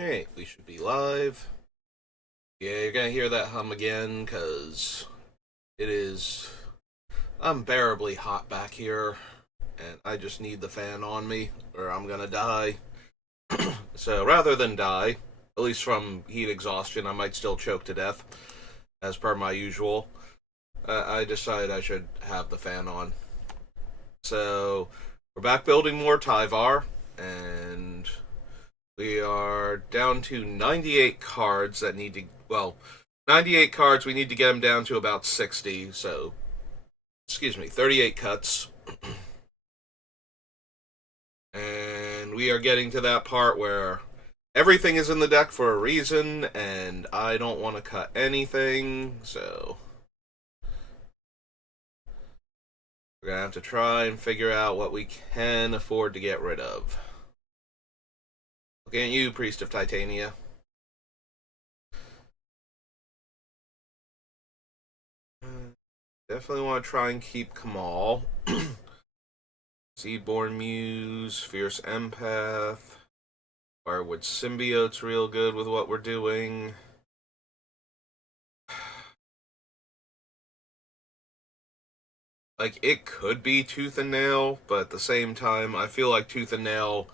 Alright, we should be live. Yeah, you're gonna hear that hum again, because it is unbearably hot back here, and I just need the fan on me, or I'm gonna die. So rather than die, at least from heat exhaustion, I might still choke to death, as per my usual. I decided I should have the fan on. So, we're back building more Tyvar, and we are down to 98 cards that need to, 98 cards, we need to get them down to about 60, so, 38 cuts. And we are getting to that part where everything is in the deck for a reason, and I don't want to cut anything, so we're going to have to try and figure out what we can afford to get rid of. Looking at you, Priest of Titania. Definitely want to try and keep Kamal. Seedborn Muse, Fierce Empath. Firewood Symbiote's real good with what we're doing. Like, it could be Tooth and Nail, but at the same time, I feel like Tooth and Nail...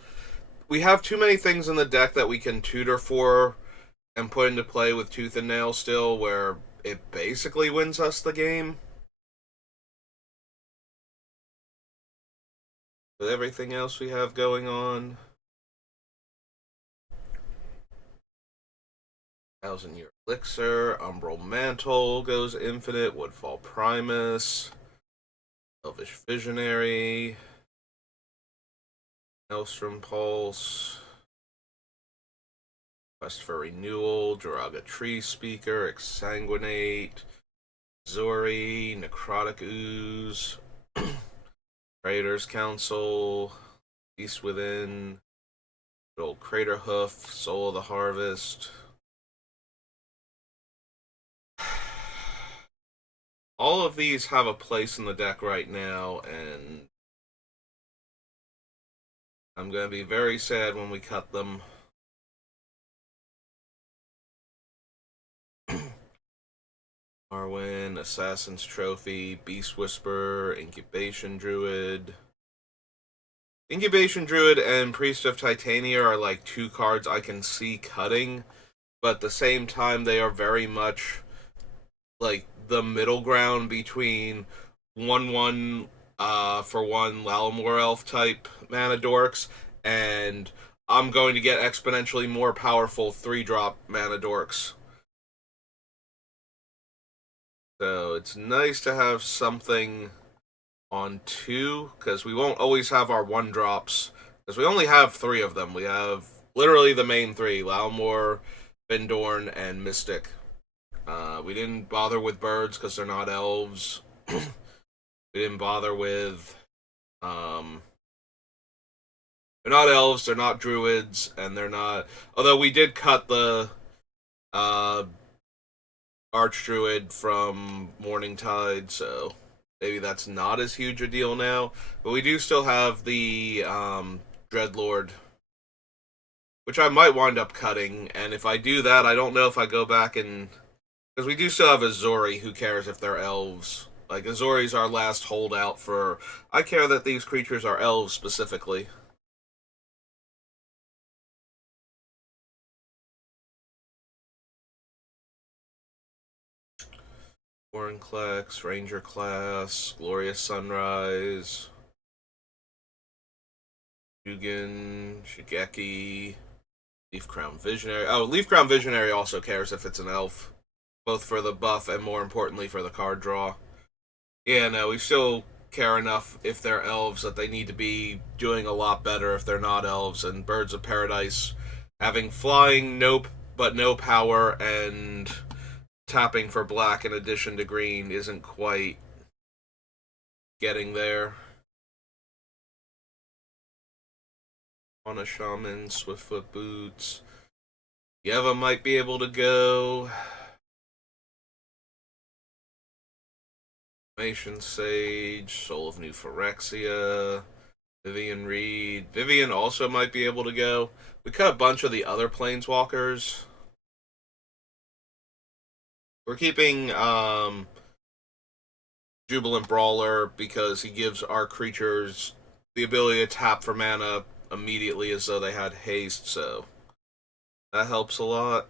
We have too many things in the deck that we can tutor for and put into play with Tooth and Nail still, where it basically wins us the game. With everything else we have going on. 1,000-Year Elixir, Umbral Mantle goes infinite, Woodfall Primus, Elvish Visionary, Maelstrom Pulse, Quest for Renewal, Jiraga Tree Speaker, Exsanguinate, Zori, Necrotic Ooze, Raiders Council, Beast Within, Old Crater Hoof, Soul of the Harvest. All of these have a place in the deck right now, and I'm going to be very sad when we cut them. Arwen, Assassin's Trophy, Beast Whisperer, Incubation Druid. Incubation Druid and Priest of Titania are like two cards I can see cutting, but at the same time they are very much like the middle ground between 1/1 for one Lalamore Elf type mana dorks and I'm going to get exponentially more powerful 3-drop mana dorks. So it's nice to have something on 2, because we won't always have our 1-drops, because we only have 3 of them. We have literally the main 3, Lalamore, Vindorn, and Mystic. We didn't bother with birds because they're not elves. We didn't bother with... they're not elves, they're not druids, and they're not... Although we did cut the Archdruid from Morningtide, so maybe that's not as huge a deal now. But we do still have the Dreadlord, which I might wind up cutting. And if I do that, I don't know if I go back and... Because we do still have Azori, who cares if they're elves. Like, Azori's our last holdout for... I care that these creatures are elves, specifically. Vorinclex, Ranger Class, Glorious Sunrise, Dugan, Shigeki, Leaf Crown Visionary. Oh, Leaf Crown Visionary also cares if it's an elf, both for the buff and more importantly for the card draw. Yeah, no, we still care enough if they're elves that they need to be doing a lot better if they're not elves. And Birds of Paradise having flying, nope, but no power, and tapping for black in addition to green isn't quite getting there. On a Shaman, Swiftfoot Boots. Yeva might be able to go. Formation Sage, Soul of New Phyrexia, Vivian Reed. Vivian also might be able to go. We cut a bunch of the other planeswalkers. We're keeping Jubilant Brawler because he gives our creatures the ability to tap for mana immediately as though they had haste, so that helps a lot.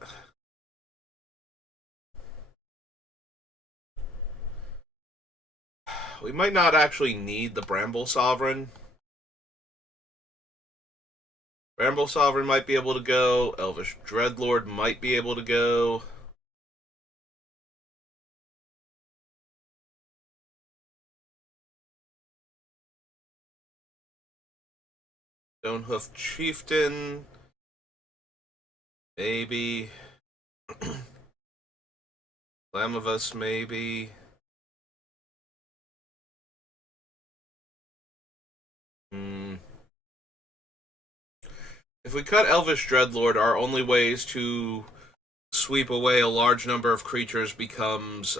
We might not actually need the Bramble Sovereign. Bramble Sovereign might be able to go. Elvish Dreadlord might be able to go. Stonehoof Chieftain. Maybe. Lamavus, maybe. If we cut Elvish Dreadlord, our only ways to sweep away a large number of creatures becomes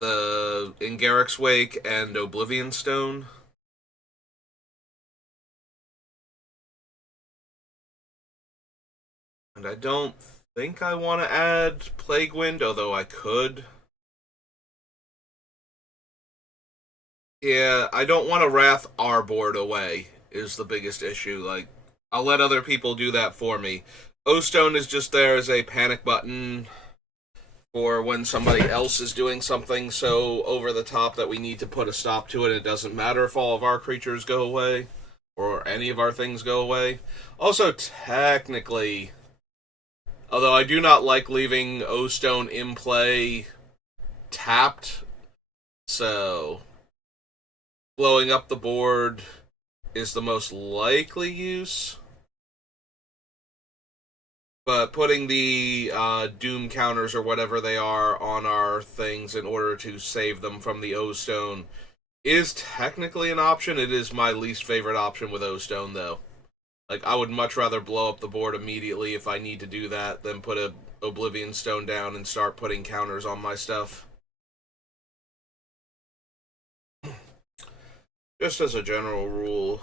the In Garrick's Wake and Oblivion Stone. And I don't think I want to add Plague Wind, although I could. Yeah, I don't want to wrath our board away, is the biggest issue. Like, I'll let other people do that for me. O-Stone is just there as a panic button for when somebody else is doing something so over the top that we need to put a stop to it. It doesn't matter if all of our creatures go away or any of our things go away. Also, technically, although I do not like leaving O-Stone in play tapped, so blowing up the board is the most likely use. But putting the Doom counters or whatever they are on our things in order to save them from the O-Stone is technically an option. It is my least favorite option with O-Stone, though. Like, I would much rather blow up the board immediately if I need to do that than put a Oblivion Stone down and start putting counters on my stuff. Just as a general rule.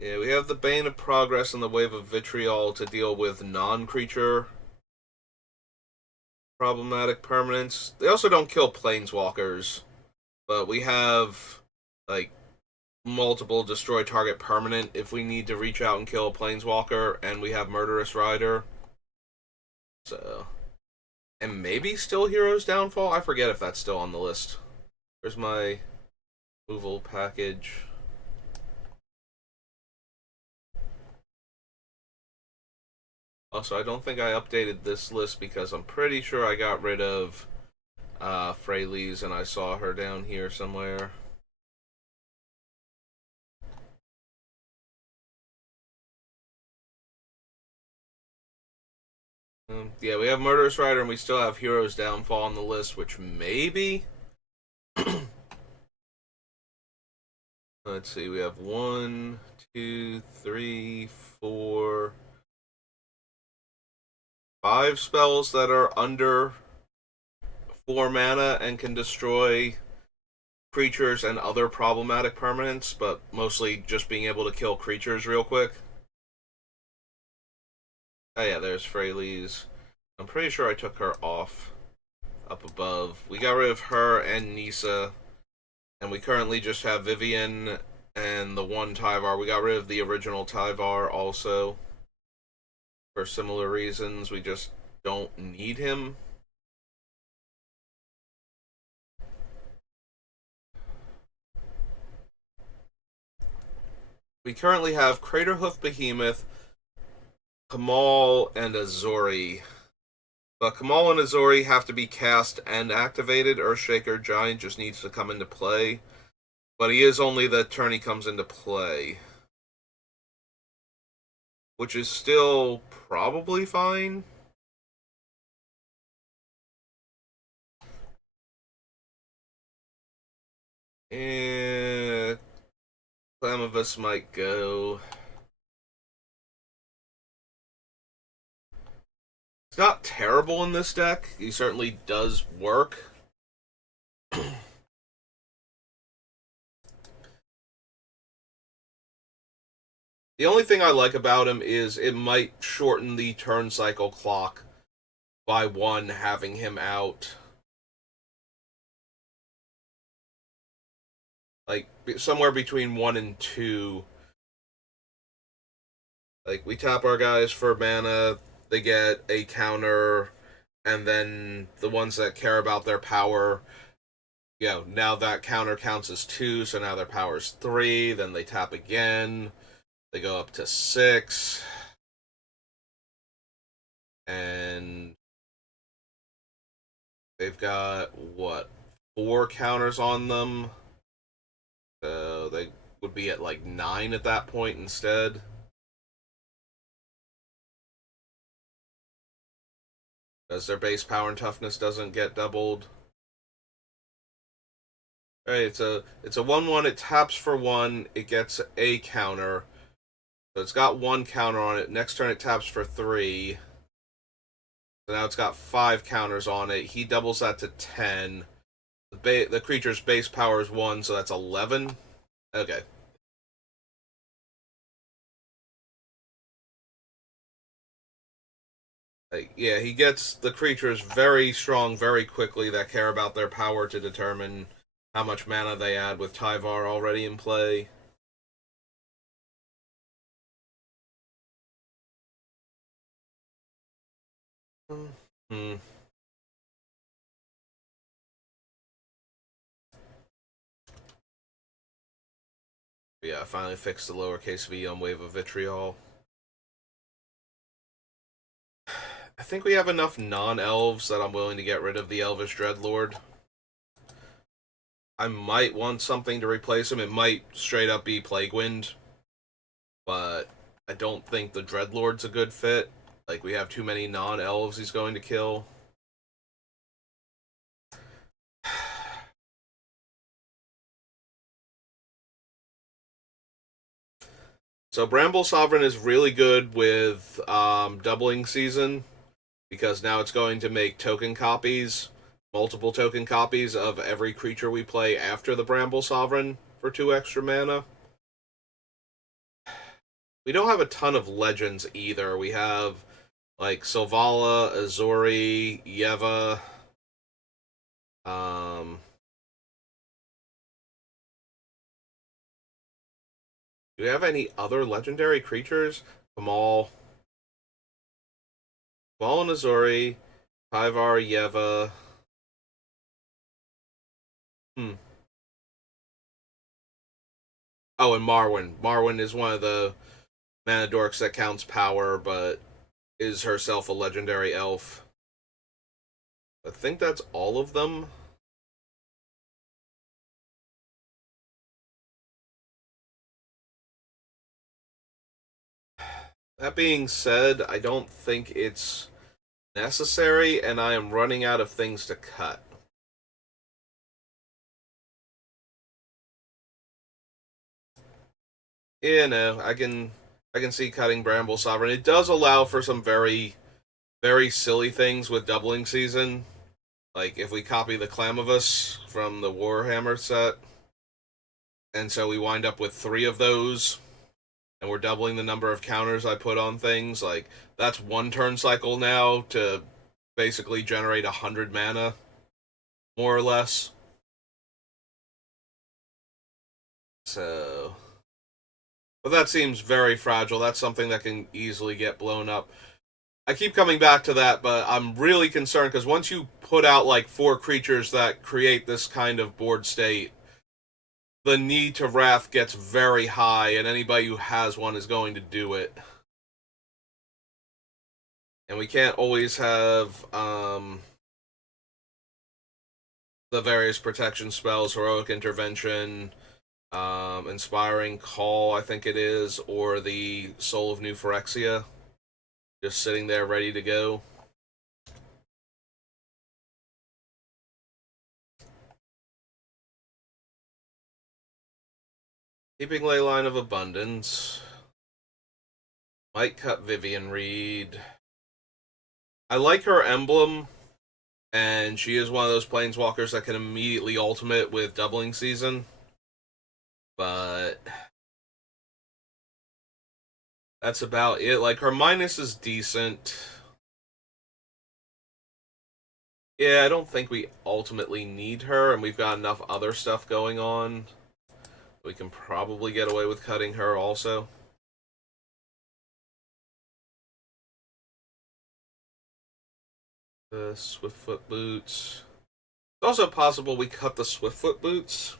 Yeah, we have the Bane of Progress and the Wave of Vitriol to deal with non-creature problematic permanents. They also don't kill planeswalkers, but we have, like, multiple destroy target permanent if we need to reach out and kill a planeswalker, and we have Murderous Rider. So, and maybe still Hero's Downfall? I forget if that's still on the list. Where's my removal package? Also, I don't think I updated this list because I'm pretty sure I got rid of Freyleys and I saw her down here somewhere. Yeah, we have Murderous Rider and we still have Hero's Downfall on the list, which maybe... Let's see, we have 1, 2, 3, 4, 5 spells that are under 4 mana and can destroy creatures and other problematic permanents, but mostly just being able to kill creatures real quick. Oh yeah, there's Freyleys. I'm pretty sure I took her off up above. We got rid of her and Nisa, and we currently just have Vivian and the one Tyvar. We got rid of the original Tyvar also for similar reasons. We just don't need him. We currently have Craterhoof Behemoth, Kamal, and Azori. But Kamal and Azori have to be cast and activated. Earthshaker Giant just needs to come into play. But he is only the turn he comes into play. Which is still probably fine. And some of us might go. It's not terrible in this deck. He certainly does work. The only thing I like about him is it might shorten the turn cycle clock by one having him out. Like, somewhere between 1 and 2. Like, we tap our guys for mana, they get a counter, and then the ones that care about their power, now that counter counts as 2, so now their power's 3, then they tap again, they go up to 6, and they've got, what, 4 counters on them? So they would be at like 9 at that point instead. Because their base power and toughness doesn't get doubled. Alright, it's a 1/1, it taps for 1, it gets a counter. So it's got 1 counter on it. Next turn it taps for 3. So now it's got 5 counters on it. He doubles that to 10. The creature's base power is 1, so that's 11. Okay. Yeah, he gets the creatures very strong very quickly that care about their power to determine how much mana they add with Tyvar already in play. Hmm. Yeah, I finally fixed the lowercase v on Wave of Vitriol. I think we have enough non-elves that I'm willing to get rid of the Elvish Dreadlord. I might want something to replace him. It might straight up be Plaguewind, but I don't think the Dreadlord's a good fit. Like, we have too many non-elves he's going to kill. So Bramble Sovereign is really good with doubling season, because now it's going to make token copies, multiple token copies of every creature we play after the Bramble Sovereign for 2 extra mana. We don't have a ton of legends either. We have like Selvala, Azori, Yeva. Um, do we have any other legendary creatures? Kamal, Kamal and Azori, Tyvar, Yeva. Hmm. Oh, and Marwyn. Marwyn is one of the mana dorks that counts power, but is herself a legendary elf. I think that's all of them. That being said, I don't think it's necessary, and I am running out of things to cut. Yeah, no, I can see cutting Bramble Sovereign. It does allow for some very very silly things with doubling season. Like if we copy the Clamavus from the Warhammer set, and so we wind up with 3 of those, and we're doubling the number of counters I put on things. Like that's 1 turn cycle now to basically generate 100 mana, more or less. So, but that seems very fragile. That's something that can easily get blown up. I keep coming back to that, but I'm really concerned because once you put out like 4 creatures that create this kind of board state, the need to wrath gets very high, and anybody who has one is going to do it. And we can't always have the various protection spells, heroic intervention, inspiring call, I think it is, or the soul of new Phyrexia, just sitting there ready to go. Keeping Leyline of Abundance. Might cut Vivian Reed. I like her emblem, and she is one of those planeswalkers that can immediately ultimate with doubling season. But that's about it. Like, her minus is decent. Yeah, I don't think we ultimately need her, and we've got enough other stuff going on. We can probably get away with cutting her also. The Swiftfoot boots. It's also possible we cut the Swiftfoot boots.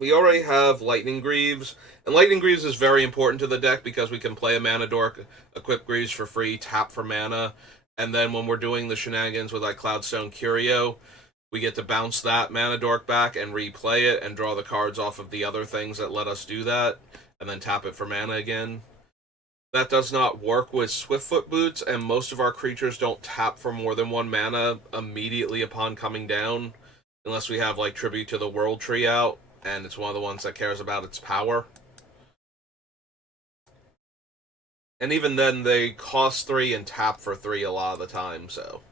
We already have Lightning Greaves, and Lightning Greaves is very important to the deck because we can play a Mana Dork, equip Greaves for free, tap for mana, and then when we're doing the shenanigans with like Cloudstone Curio, we get to bounce that Mana Dork back and replay it and draw the cards off of the other things that let us do that, and then tap it for mana again. That does not work with Swiftfoot Boots, and most of our creatures don't tap for more than one mana immediately upon coming down, unless we have like Tribute to the World Tree out, and it's one of the ones that cares about its power. And even then, they cost 3 and tap for 3 a lot of the time, so.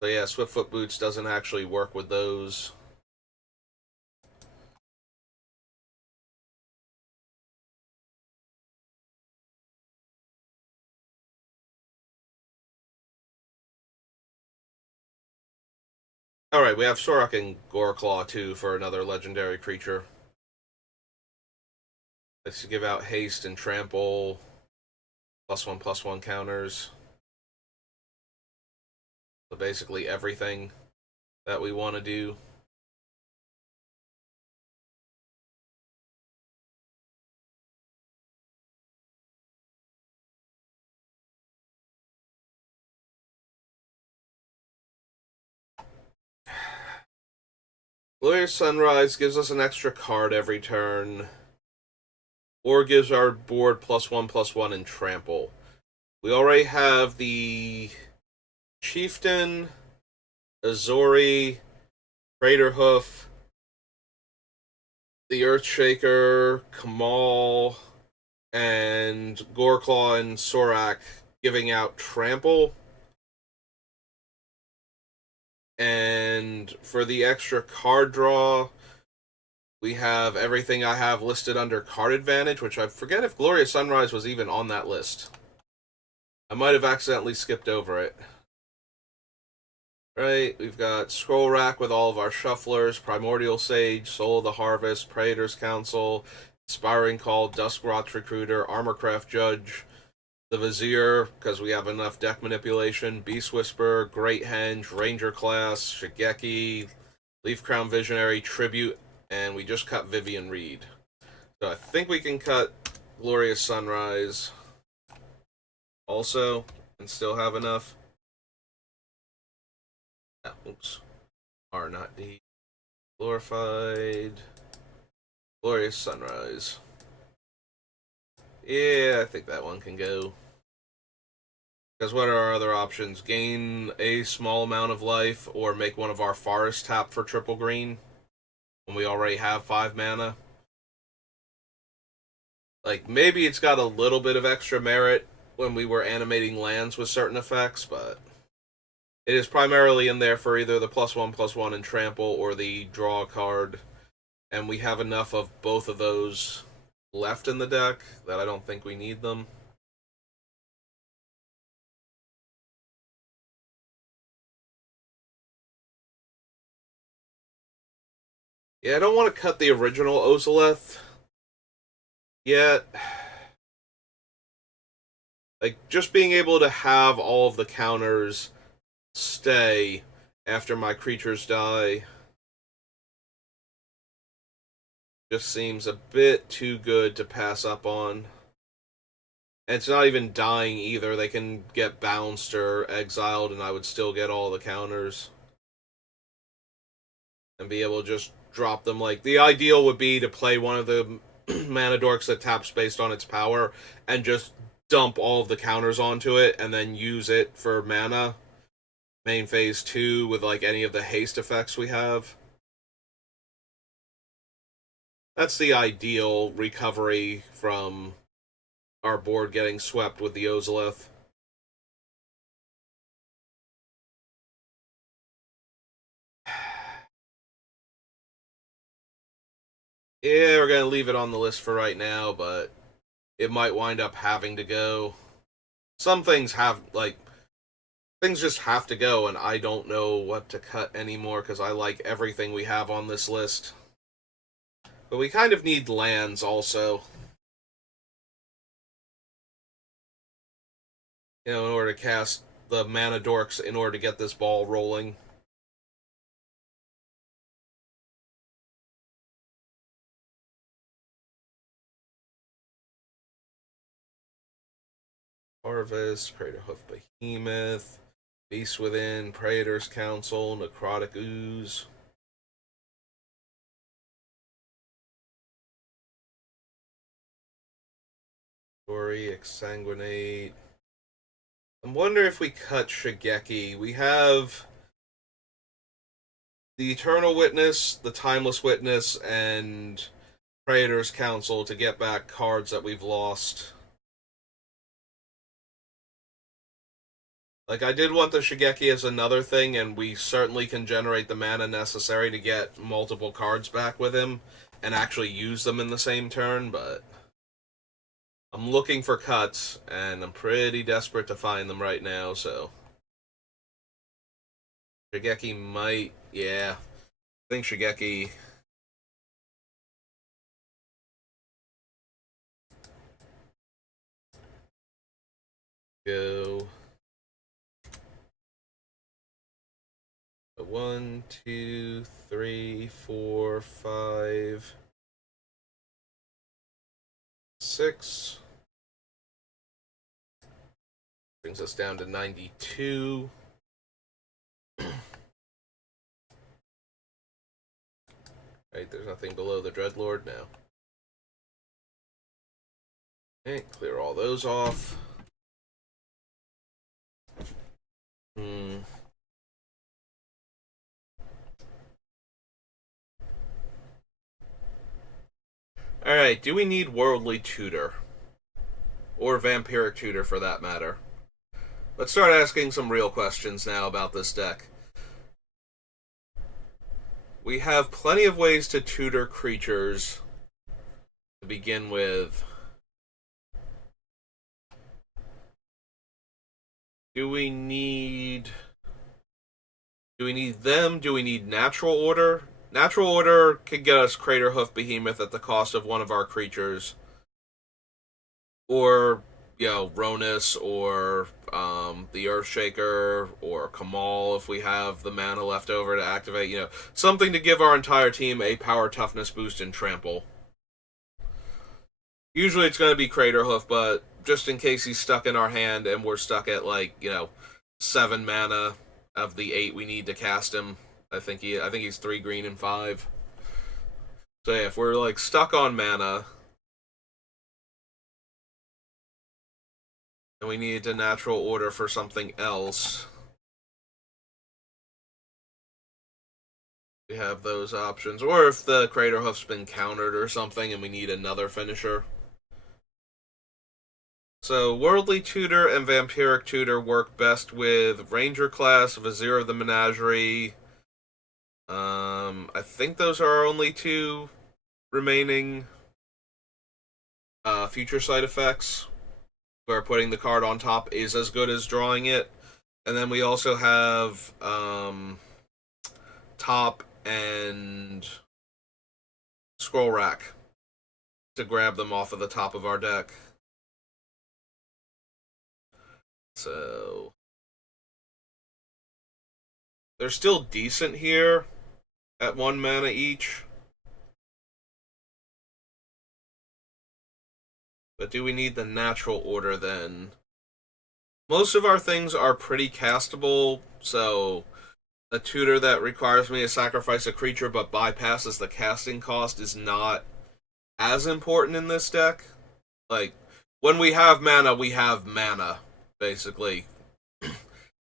So yeah, Swiftfoot Boots doesn't actually work with those. Alright, we have Sorok and Goreclaw too for another legendary creature. Let's give out Haste and Trample, +1/+1 counters. So basically everything that we want to do. Glorious Sunrise gives us an extra card every turn, or gives our board +1/+1 and Trample. We already have the Chieftain, Azori, Craterhoof, the Earthshaker, Kamal, and Goreclaw and Sorak giving out Trample. And for the extra card draw, we have everything I have listed under card advantage, which I forget if Glorious Sunrise was even on that list. I might have accidentally skipped over it. Right, we've got Scroll Rack with all of our shufflers, Primordial Sage, Soul of the Harvest, Praetor's Council, Inspiring Call, Duskrot's Recruiter, Armorcraft Judge, the Vizier, because we have enough deck manipulation, Beast Whisperer, Great Henge, Ranger Class, Shigeki, Leaf Crown Visionary, Tribute, and we just cut Vivian Reed. So I think we can cut Glorious Sunrise also and still have enough. Oops. R not D. Glorified. Glorious Sunrise. Yeah, I think that one can go. Because what are our other options? Gain a small amount of life or make one of our forests tap for triple green when we already have 5 mana. Like, maybe it's got a little bit of extra merit when we were animating lands with certain effects, but it is primarily in there for either the +1/+1 and trample or the draw card, and we have enough of both of those left in the deck that I don't think we need them. Yeah, I don't want to cut the original Ozolith yet. Like, just being able to have all of the counters stay after my creatures die just seems a bit too good to pass up on. And it's not even dying either. They can get bounced or exiled, and I would still get all the counters. And be able to just drop them. Like, the ideal would be to play one of the mana dorks that taps based on its power and just dump all of the counters onto it and then use it for mana. Main phase 2 with, like, any of the haste effects we have. That's the ideal recovery from our board getting swept with the Ozolith. Yeah, we're gonna leave it on the list for right now, but it might wind up having to go. Some things have, like, things just have to go, and I don't know what to cut anymore because I like everything we have on this list. But we kind of need lands also, in order to cast the mana dorks in order to get this ball rolling. Harvest, Craterhoof Behemoth, Beast Within, Praetor's Council, Necrotic Ooze. Story, Exsanguinate. I'm wondering if we cut Shigeki. We have the Eternal Witness, the Timeless Witness, and Praetor's Council to get back cards that we've lost. Like, I did want the Shigeki as another thing, and we certainly can generate the mana necessary to get multiple cards back with him and actually use them in the same turn, but I'm looking for cuts, and I'm pretty desperate to find them right now, so. Shigeki might, yeah. I think Shigeki. Go. 1, 2, 3, 4, 5, 6. Brings us down to 92. Right, there's nothing below the Dreadlord now. Okay, clear all those off. Alright, do we need Worldly Tutor? Or Vampiric Tutor, for that matter? Let's start asking some real questions now about this deck. We have plenty of ways to tutor creatures to begin with. Do we need them? Do we need Natural Order? Natural Order could get us Craterhoof Behemoth at the cost of one of our creatures. Or, Ronus, or the Earthshaker, or Kamal if we have the mana left over to activate, something to give our entire team a power toughness boost and trample. Usually it's going to be Craterhoof, but just in case he's stuck in our hand and we're stuck at, 7 mana of the 8 we need to cast him. I think he's 3 green and 5. So yeah, if we're stuck on mana and we need a Natural Order for something else, we have those options. Or if the Craterhoof's been countered or something and we need another finisher. So, Worldly Tutor and Vampiric Tutor work best with Ranger class, Vizier of the Menagerie. I think those are our only 2 remaining future side effects, where putting the card on top is as good as drawing it. And then we also have Top and Scroll Rack to grab them off of the top of our deck. So they're still decent here at 1 mana each. But do we need the Natural Order then? Most of our things are pretty castable, so a tutor that requires me to sacrifice a creature but bypasses the casting cost is not as important in this deck. When we have mana, basically.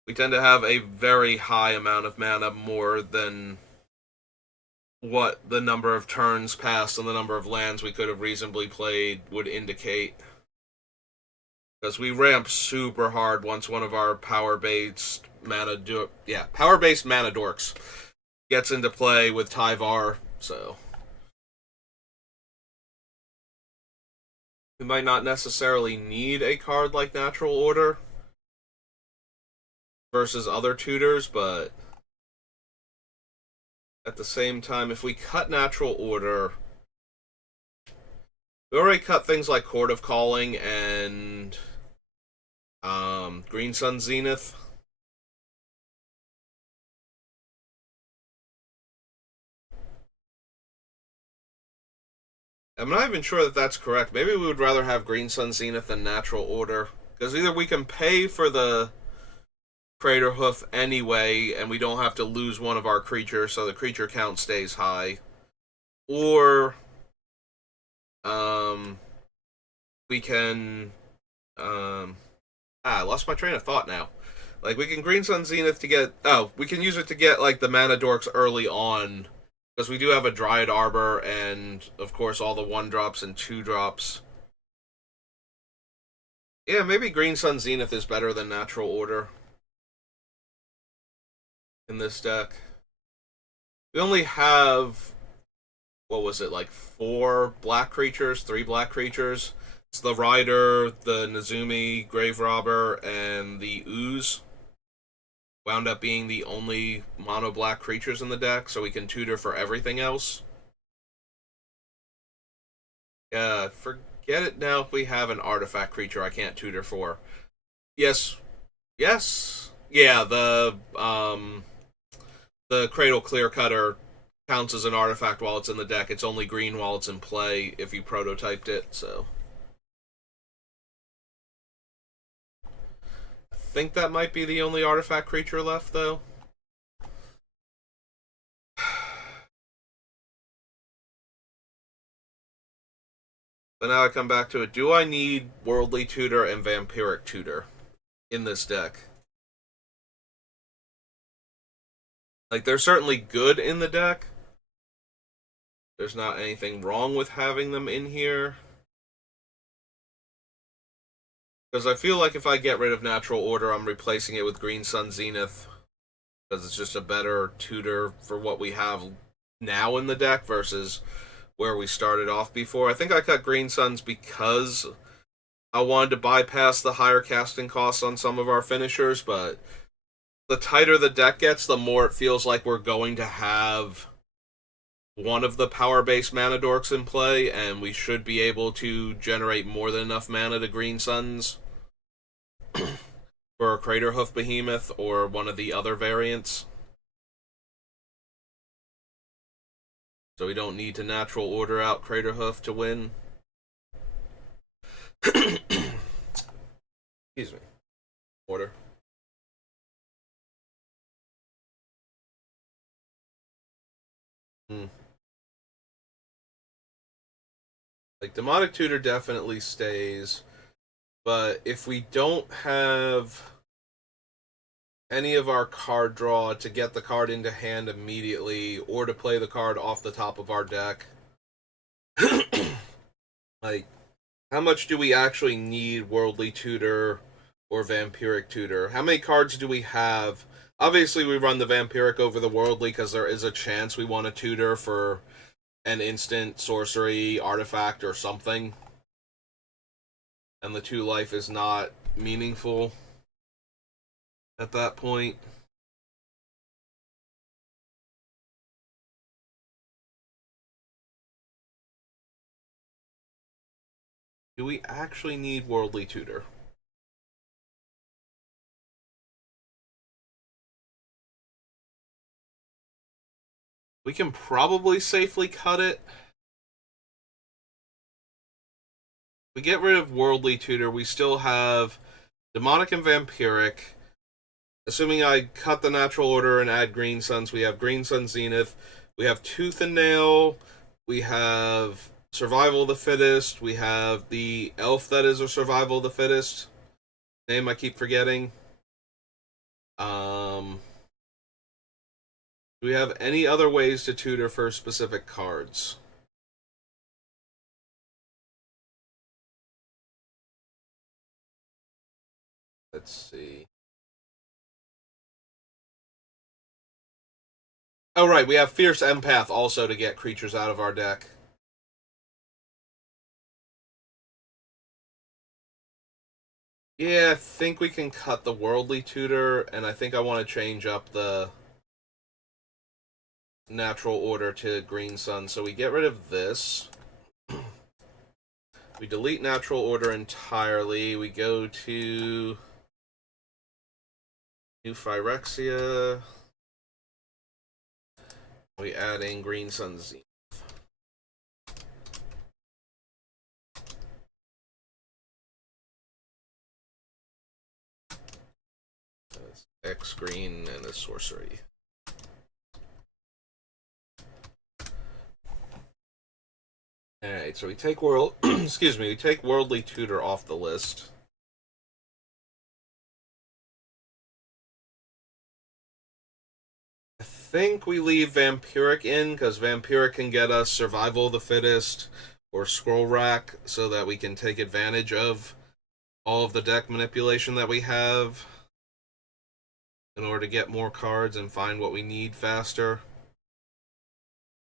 We tend to have a very high amount of mana, more than what the number of turns passed and the number of lands we could have reasonably played would indicate. Because we ramp super hard once one of our power-based mana dorks gets into play with Tyvar, so. We might not necessarily need a card like Natural Order versus other tutors, but at the same time, if we cut Natural Order, we already cut things like Court of Calling and Green Sun Zenith. I'm not even sure that that's correct. Maybe we would rather have Green Sun Zenith than Natural Order. Because either we can pay for the Crater Hoof anyway, and we don't have to lose one of our creatures, so the creature count stays high. Or we can I lost my train of thought now. Like, we can Green Sun Zenith to get... Oh, we can use it to get, like, the Mana Dorks early on. Because we do have a Dryad Arbor and, of course, all the 1-drops and 2-drops. Yeah, maybe Green Sun Zenith is better than Natural Order in this deck. We only have... What was it, like 4 black creatures? 3 black creatures? It's the Rider, the Nezumi, Grave Robber, and the Ooze. Wound up being the only mono black creatures in the deck, so we can tutor for everything else. Yeah, forget it now if we have an artifact creature I can't tutor for. Yes. Yes. Yeah, the Cradle Clear Cutter counts as an artifact while it's in the deck. It's only green while it's in play if you prototyped it, so. I think that might be the only artifact creature left, though. But now I come back to it. Do I need Worldly Tutor and Vampiric Tutor in this deck? Like, they're certainly good in the deck. There's not anything wrong with having them in here. Because I feel like if I get rid of Natural Order, I'm replacing it with Green Sun Zenith. Because it's just a better tutor for what we have now in the deck versus where we started off before. I think I cut Green Suns because I wanted to bypass the higher casting costs on some of our finishers, but the tighter the deck gets, the more it feels like we're going to have one of the power-based mana dorks in play, and we should be able to generate more than enough mana to Green Suns for a Crater Hoof Behemoth or one of the other variants. So we don't need to Natural Order out Crater Hoof to win. Excuse me. Order. Like, Demonic Tutor definitely stays, but if we don't have any of our card draw to get the card into hand immediately, or to play the card off the top of our deck, like, how much do we actually need Worldly Tutor or Vampiric Tutor? How many cards do we have? Obviously, we run the Vampiric over the Worldly because there is a chance we want to tutor for an instant sorcery, artifact, or something. And the 2 life is not meaningful at that point. Do we actually need Worldly Tutor? We can probably safely cut it. We get rid of Worldly Tutor, we still have Demonic and Vampiric. Assuming I cut the Natural Order and add Green Suns, we have Green Sun Zenith, we have Tooth and Nail, we have Survival of the Fittest, we have the elf that is a Survival of the Fittest. Name I keep forgetting. Do we have any other ways to tutor for specific cards? Let's see. Oh, right, we have Fierce Empath also to get creatures out of our deck. Yeah, I think we can cut the Worldly Tutor, and I think I want to change up the Natural Order to Green Sun. So we get rid of this. We delete Natural Order entirely. We go to New Phyrexia. We add in Green Sun Z. X green and a sorcery. Alright, so we take world excuse me, we take Worldly Tutor off the list. I think we leave Vampiric in, because Vampiric can get us Survival of the Fittest or Scroll Rack, so that we can take advantage of all of the deck manipulation that we have in order to get more cards and find what we need faster.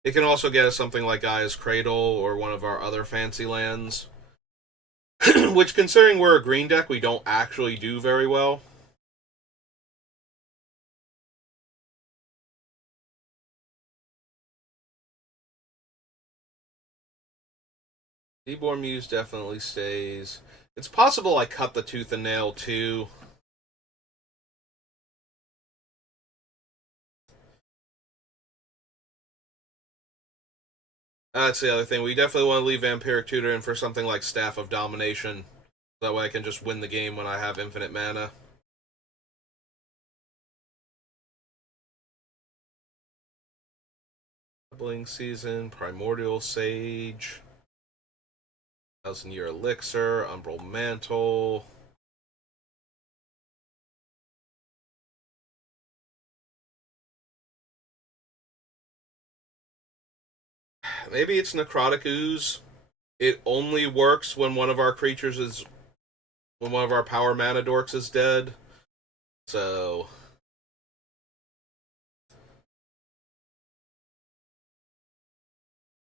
It can also get us something like Gaia's Cradle or one of our other fancy lands. Which, considering we're a green deck, we don't actually do very well. Seaborn Muse definitely stays. It's possible I cut the Tooth and Nail too. That's the other thing. We definitely want to leave Vampiric Tutor in for something like Staff of Domination. That way I can just win the game when I have infinite mana. Doubling Season, Primordial Sage, 1,000-Year Elixir, Umbral Mantle. Maybe it's Necrotic Ooze. It only works when one of our creatures is... when one of our power mana dorks is dead. So...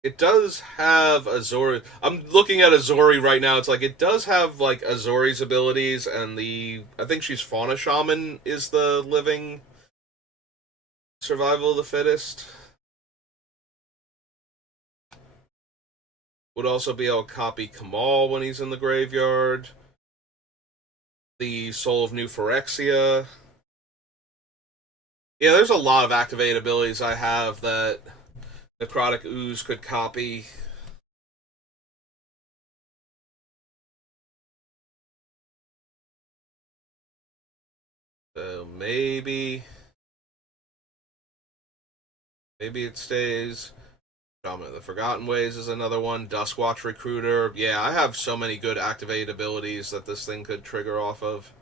it does have Azori. I'm looking at Azori right now. It's like it does have like Azori's abilities, and the I think she's Fauna Shaman is the living Survival of the Fittest. Would also be able to copy Kamal when he's in the graveyard. The Soul of New Phyrexia. Yeah, there's a lot of activated abilities I have that Necrotic Ooze could copy. So maybe it stays. Shaman of the Forgotten Ways is another one. Duskwatch Recruiter. Yeah, I have so many good activated abilities that this thing could trigger off of.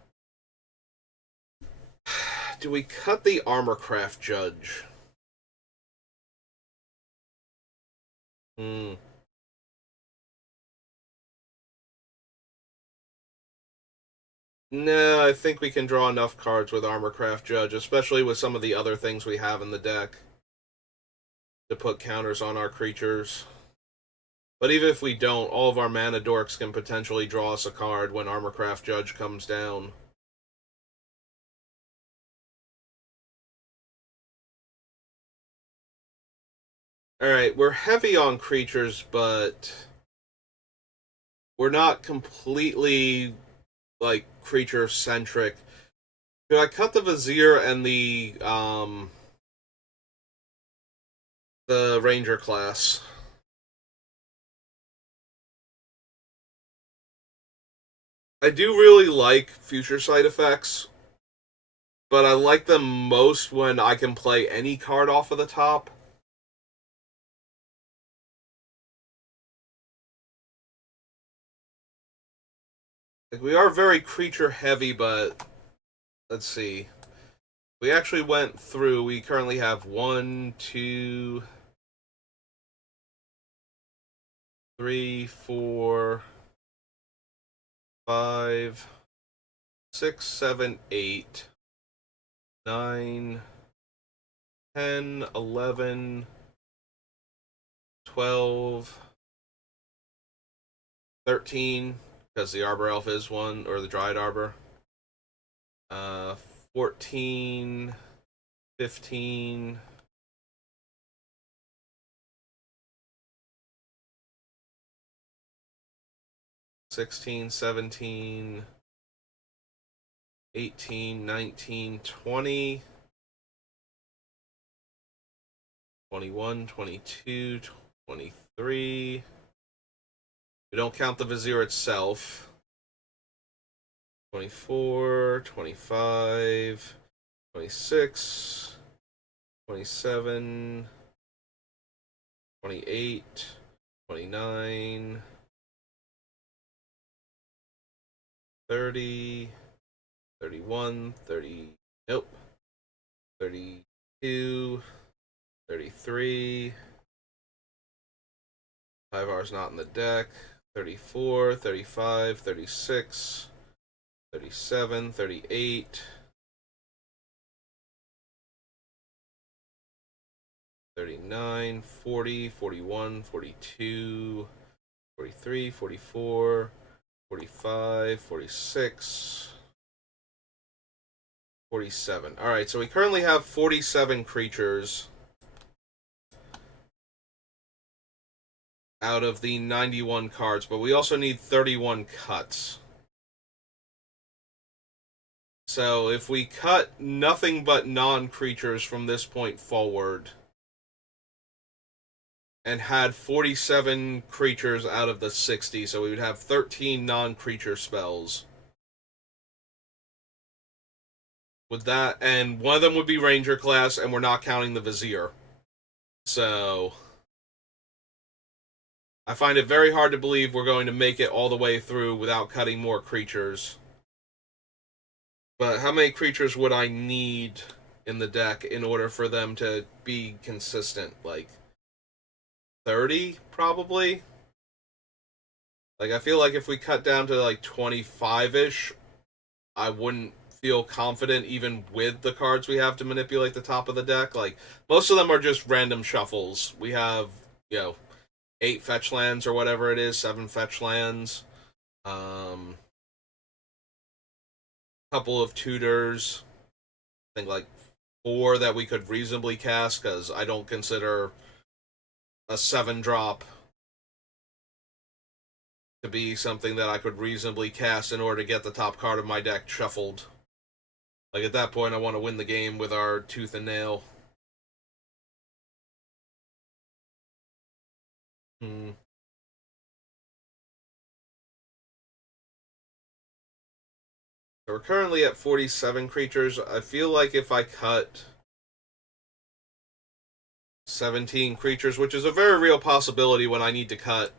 Do we cut the Armorcraft Judge? Hmm. No, I think we can draw enough cards with Armorcraft Judge, especially with some of the other things we have in the deck, to put counters on our creatures. But even if we don't, all of our mana dorks can potentially draw us a card when Armorcraft Judge comes down. Alright, we're heavy on creatures, but we're not completely, like, creature-centric. Could I cut the Vizier and the Ranger class? I do really like future side effects, but I like them most when I can play any card off of the top. Like, we are very creature heavy, but let's see. We actually went through. We currently have 1, 2, 3, 4, 5, 6, 7, 8, 9, 10, 11, 12, 13. because the Arbor Elf is one, or the Dryad Arbor. 14, 15, 16, 17, 18, 19, 20, 21, 22, 23. We don't count the Vizier itself. 24, 25, 26, 27, 28, 29, 30, 31, 30, nope, 32, 33. Tyvar's not in the deck. 34, 35, 36, 37, 38, 39, 40, 41, 42, 43, 44, 45, 46, 47. Alright, so we currently have 47 creatures out of the 91 cards, but we also need 31 cuts. So if we cut nothing but non-creatures from this point forward and had 47 creatures out of the 60, so we would have 13 non-creature spells. With that, and one of them would be Ranger class, and we're not counting the Vizier. So I find it very hard to believe we're going to make it all the way through without cutting more creatures. But how many creatures would I need in the deck in order for them to be consistent? Like 30, probably? Like, I feel like if we cut down to like 25-ish, I wouldn't feel confident even with the cards we have to manipulate the top of the deck. Like, most of them are just random shuffles. We have, 8 fetch lands or whatever it is, 7 fetch lands. Couple of tutors. I think like 4 that we could reasonably cast, because I don't consider a 7-drop to be something that I could reasonably cast in order to get the top card of my deck shuffled. Like, at that point, I want to win the game with our tooth and nail. So we're currently at 47 creatures. I feel like if I cut 17 creatures, which is a very real possibility when I need to cut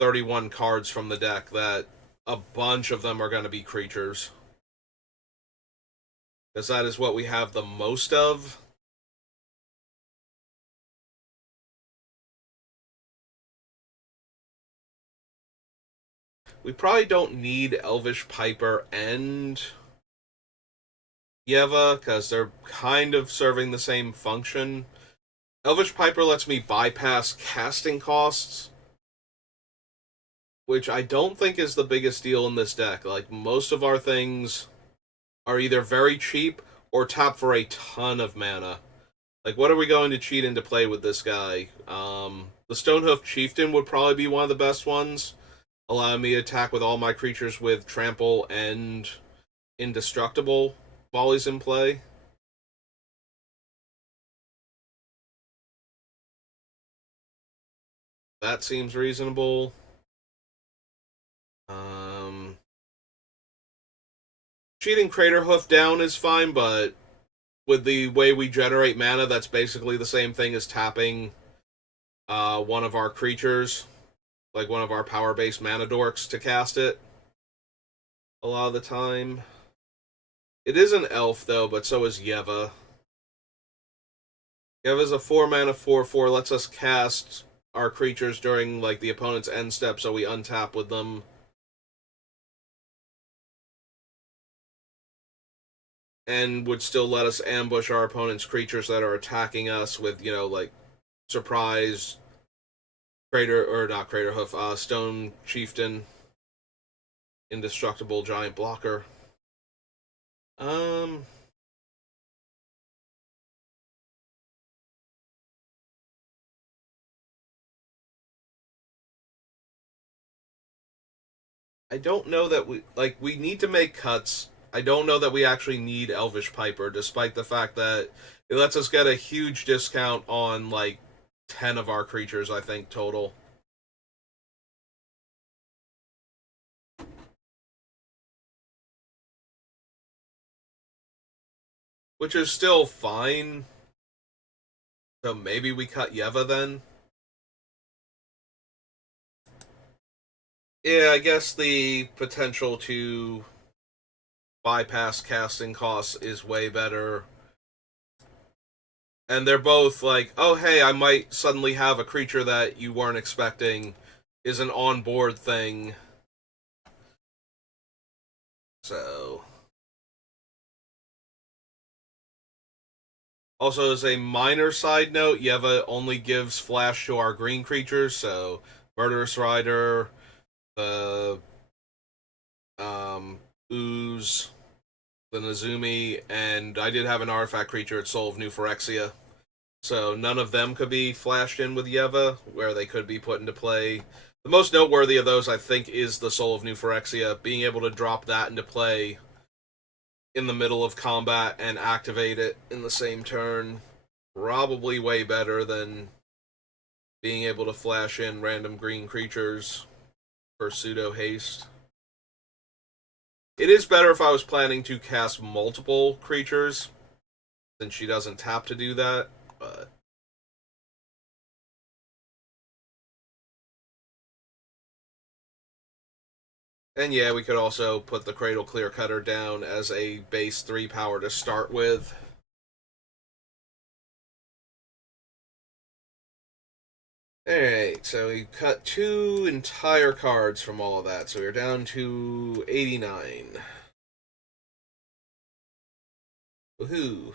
31 cards from the deck, that a bunch of them are going to be creatures. Because that is what we have the most of. We probably don't need Elvish Piper and Yeva, because they're kind of serving the same function. Elvish Piper lets me bypass casting costs, which I don't think is the biggest deal in this deck. Like, most of our things are either very cheap or tap for a ton of mana. Like, what are we going to cheat into play with this guy? The Stonehoof Chieftain would probably be one of the best ones, allowing me to attack with all my creatures with Trample and Indestructible while he's in play. That seems reasonable. Cheating Craterhoof down is fine, but with the way we generate mana, that's basically the same thing as tapping one of our creatures, like one of our power-based mana dorks, to cast it a lot of the time. It is an elf, though, but so is Yeva. Yeva's a 4-mana 4/4, lets us cast our creatures during like the opponent's end step, so we untap with them. And would still let us ambush our opponent's creatures that are attacking us with, like, surprise Crater, or not Crater Hoof, Stone Chieftain, Indestructible Giant Blocker. Um, I don't know that we need to make cuts. I don't know that we actually need Elvish Piper, despite the fact that it lets us get a huge discount on like 10 of our creatures, I think, total. Which is still fine. So maybe we cut Yeva then? Yeah, I guess the potential to bypass casting costs is way better. And they're both like, oh, hey, I might suddenly have a creature that you weren't expecting is an on-board thing. So, also, as a minor side note, Yeva only gives flash to our green creatures, so Murderous Rider, the Ooze, the Nazumi, and I did have an artifact creature at Soul of New Phyrexia. So none of them could be flashed in with Yeva, where they could be put into play. The most noteworthy of those, I think, is the Soul of New Phyrexia. Being able to drop that into play in the middle of combat and activate it in the same turn, probably way better than being able to flash in random green creatures for pseudo haste. It is better if I was planning to cast multiple creatures, since she doesn't tap to do that, but and yeah, we could also put the Cradle Clear Cutter down as a base 3 power to start with. Alright, so we cut 2 entire cards from all of that, so we're down to 89. Woohoo!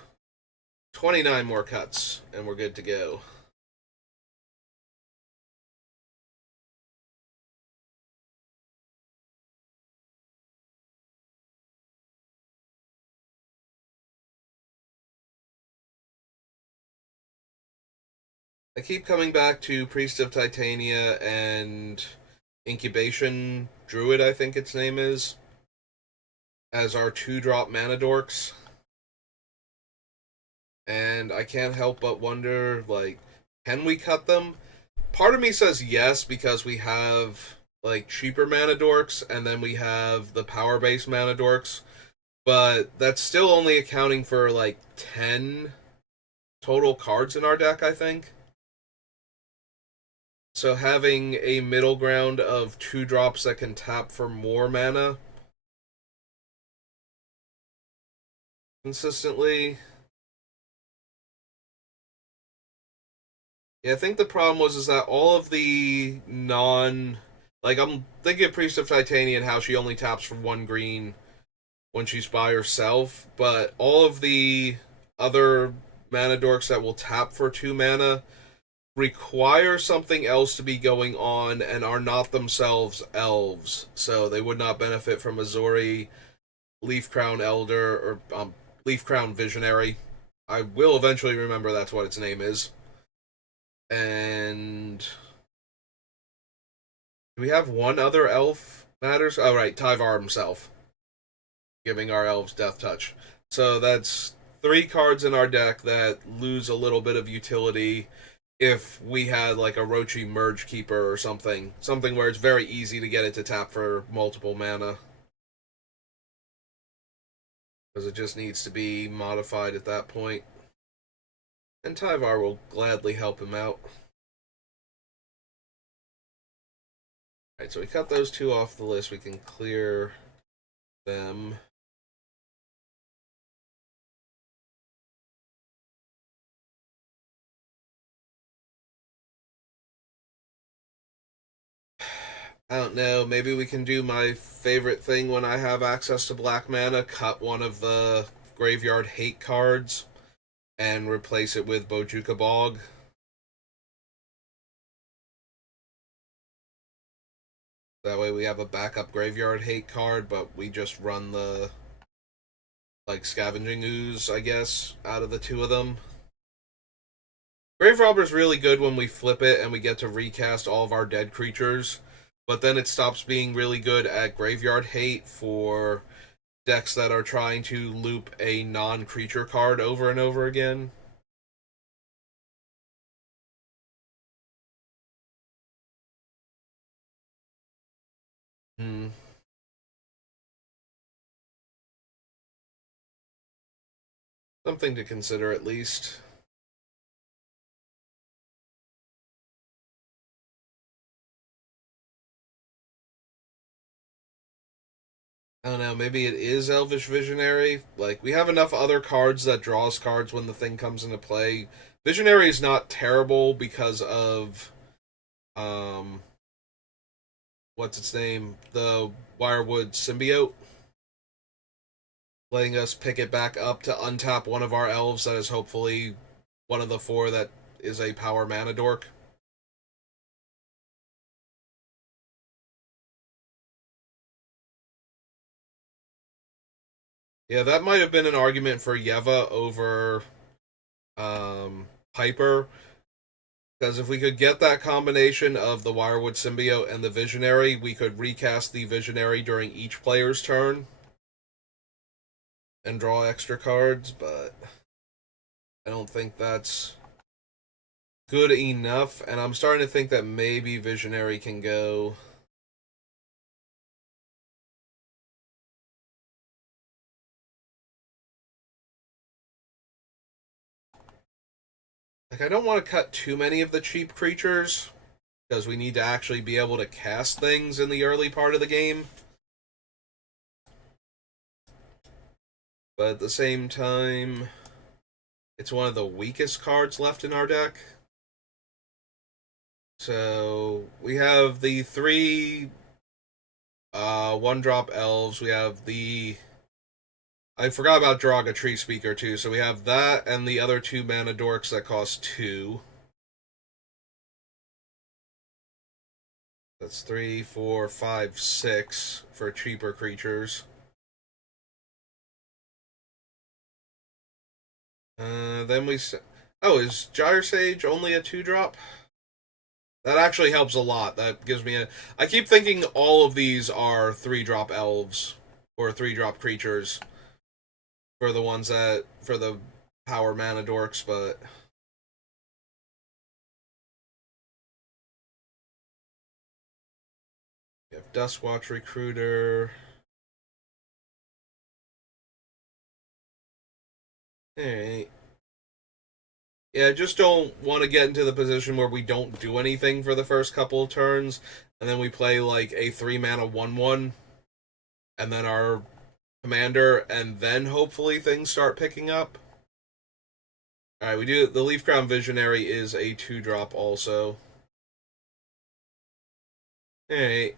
29 more cuts, and we're good to go. I keep coming back to Priest of Titania and Incubation Druid, I think its name is, as our 2-drop mana dorks. And I can't help but wonder, like, can we cut them? Part of me says yes because we have like cheaper mana dorks and then we have the power based mana dorks, but that's still only accounting for like 10 total cards in our deck, I think. So having a middle ground of 2 drops that can tap for more mana consistently. Yeah, I think the problem was is that all of the non, like, I'm thinking of Priest of Titania and how she only taps for 1 green when she's by herself, but all of the other mana dorks that will tap for 2 mana require something else to be going on and are not themselves elves, so they would not benefit from Azori, Leaf Crown Elder, or Leaf Crown Visionary. I will eventually remember that's what its name is. And do we have one other elf matters? Oh, right, Tyvar himself, giving our elves Death Touch. So that's 3 cards in our deck that lose a little bit of utility if we had like a Rochi Merge Keeper or something. Something where it's very easy to get it to tap for multiple mana. Because it just needs to be modified at that point. And Tyvar will gladly help him out. Alright, so we cut those 2 off the list. We can clear them. I don't know. Maybe we can do my favorite thing when I have access to black mana, cut one of the graveyard hate cards and replace it with Bojuka Bog. That way we have a backup graveyard hate card, but we just run the like scavenging ooze, I guess, out of the two of them. Grave Robber's really good when we flip it and we get to recast all of our dead creatures, but then it stops being really good at graveyard hate for decks that are trying to loop a non-creature card over and over again. Hmm. Something to consider at least. I don't know, maybe it is Elvish Visionary. Like, we have enough other cards that draws cards when the thing comes into play. Visionary is not terrible because of um what's its name? The Wirewood symbiote. Letting us pick it back up to untap one of our elves that is hopefully one of the four that is a power mana dork. Yeah, that might have been an argument for Yeva over Piper. Because if we could get that combination of the Wirewood symbiote and the Visionary, we could recast the Visionary during each player's turn and draw extra cards, but I don't think that's good enough. And I'm starting to think that maybe Visionary can go. Like, I don't want to cut too many of the cheap creatures because we need to actually be able to cast things in the early part of the game. But at the same time, it's one of the weakest cards left in our deck. So we have the three one drop elves. We have the I forgot about Draga Tree Speaker too. So we have that and the other two mana dorks that cost two. That's three, four, five, six for cheaper creatures. Then we. Oh, is Gyre Sage only a two drop? That actually helps a lot. That gives me a. I keep thinking all of these are three drop elves or three drop creatures for the ones that for the power mana dorks, but we have Duskwatch Recruiter. Alright. Yeah, I just don't want to get into the position where we don't do anything for the first couple of turns, and then we play like a 3 mana 1/1, and then our commander, and then hopefully things start picking up. Alright, we do the Leaf Crown Visionary is a 2 drop also. Alright.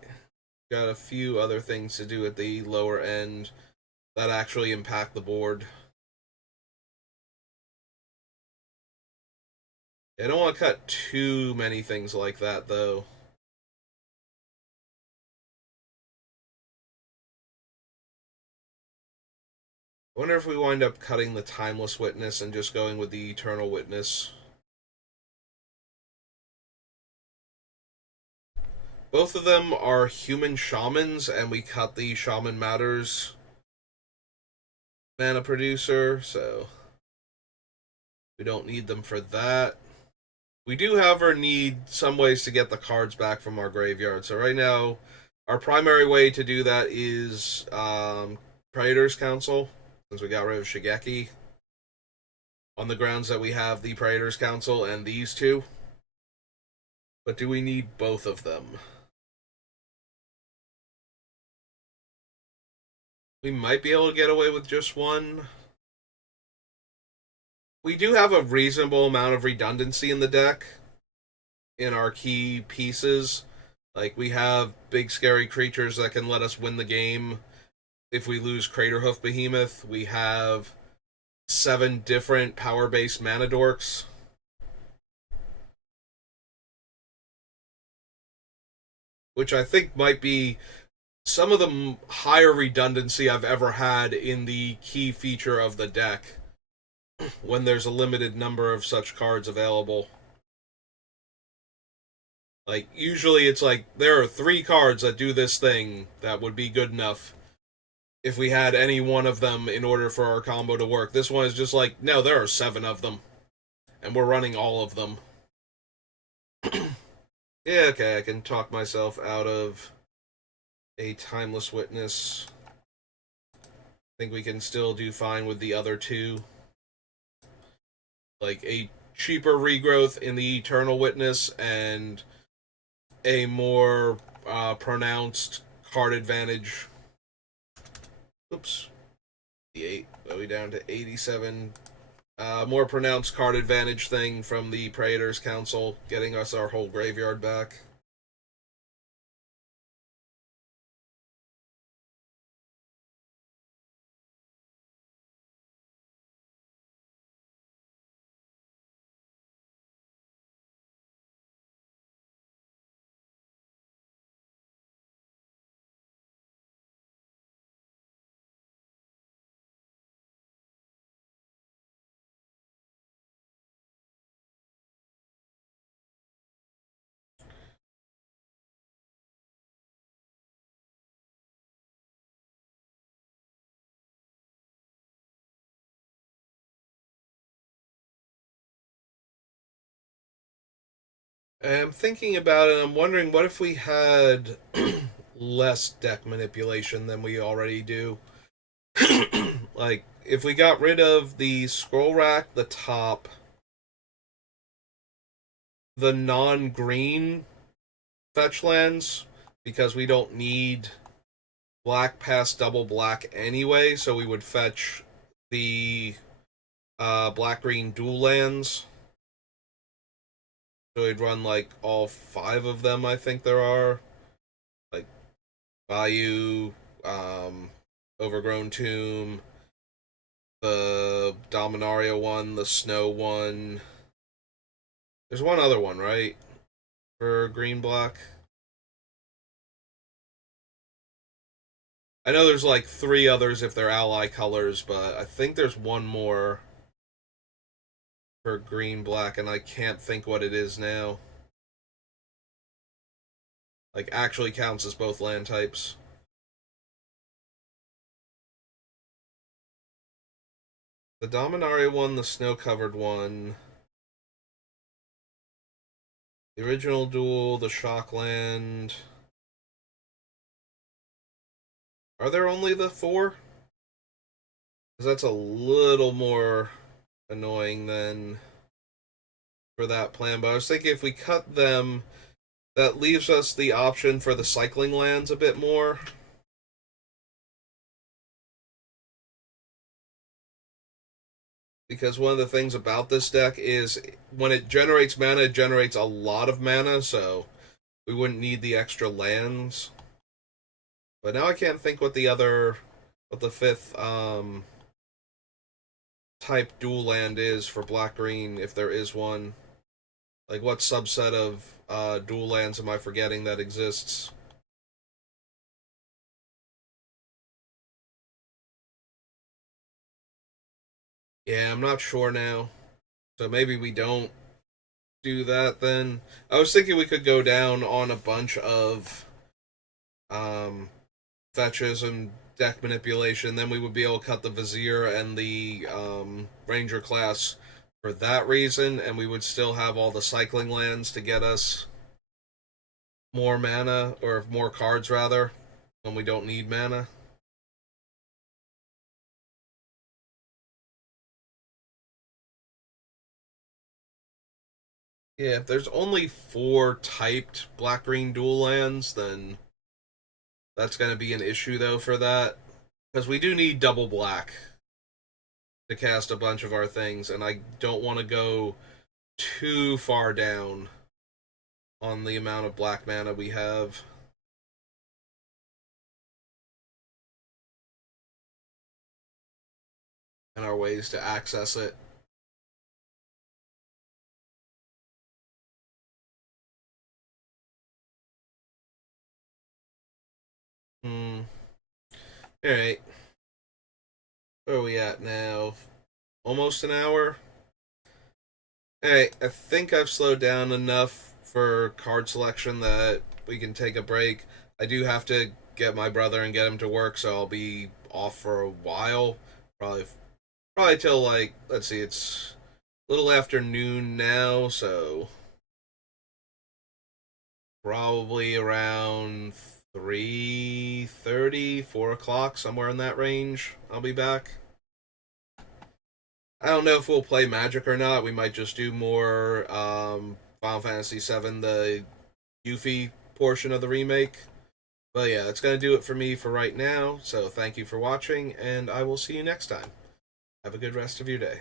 Got a few other things to do at the lower end that actually impact the board. I don't want to cut too many things like that, though. I wonder if we wind up cutting the Timeless Witness and just going with the Eternal Witness. Both of them are human shamans, and we cut the Shaman Matters mana producer, so we don't need them for that. We do, however, need some ways to get the cards back from our graveyard. So right now, our primary way to do that is Praetor's Council, since we got rid of Shigeki, on the grounds that we have the Praetor's Council and these two. But do we need both of them? We might be able to get away with just one. We do have a reasonable amount of redundancy in the deck in our key pieces. Like, we have big scary creatures that can let us win the game if we lose Craterhoof Behemoth. We have 7 different power-based mana dorks. which I think might be some of the higher redundancy I've ever had in the key feature of the deck when there's a limited number of such cards available. Like, usually it's like, there are 3 cards that do this thing that would be good enough if we had any one of them in order for our combo to work. This one is just like, no, there are 7 of them, and we're running all of them. Yeah, okay, I can talk myself out of a Timeless Witness. I think we can still do fine with the other 2. Like, a cheaper regrowth in the Eternal Witness and a more pronounced card advantage. Oops. The 8. Are we down to 87? More pronounced card advantage thing from the Praetor's Council, getting us our whole graveyard back. I'm thinking about it, I'm wondering what if we had less deck manipulation than we already do. Like, if we got rid of the scroll rack, the top, the non green fetch lands, because we don't need black past double black anyway, so we would fetch the black green dual lands. So we'd run like all 5 of them, I think there are. Like Bayou, Overgrown Tomb, the Dominaria one, the Snow one. There's one other one, right? For green black. I know there's like 3 others if they're ally colors, but I think there's one more for green black, and I can't think what it is now. Like, actually counts as both land types. The Dominaria one, the snow covered one, the original duel, the Shockland. Are there only the 4? Because that's a little more annoying than for that plan. But I was thinking if we cut them, that leaves us the option for the cycling lands a bit more. Because one of the things about this deck is when it generates mana, it generates a lot of mana, so we wouldn't need the extra lands. But now I can't think what the 5th type dual land is for black green, if there is one. Like, what subset of dual lands am I forgetting that exists? Yeah, I'm not sure now. So maybe we don't do that then. I was thinking we could go down on a bunch of um, fetches and deck manipulation. Then we would be able to cut the Vizier and the Ranger class for that reason, and we would still have all the cycling lands to get us more mana, or more cards rather, when we don't need mana. Yeah, if there's only 4 typed black green dual lands, then that's going to be an issue though for that. Because we do need double black to cast a bunch of our things, and I don't want to go too far down on the amount of black mana we have. And our ways to access it. Hmm. Alright. Where are we at now? Almost an hour? Alright, I think I've slowed down enough for card selection that we can take a break. I do have to get my brother and get him to work, so I'll be off for a while. Probably till like, let's see, it's a little after noon now, so probably around 3:30, 4 o'clock, somewhere in that range. I'll be back. I don't know if we'll play Magic or not. We might just do more Final Fantasy VII, the Yuffie portion of the remake. But yeah, that's going to do it for me for right now. So thank you for watching, and I will see you next time. Have a good rest of your day.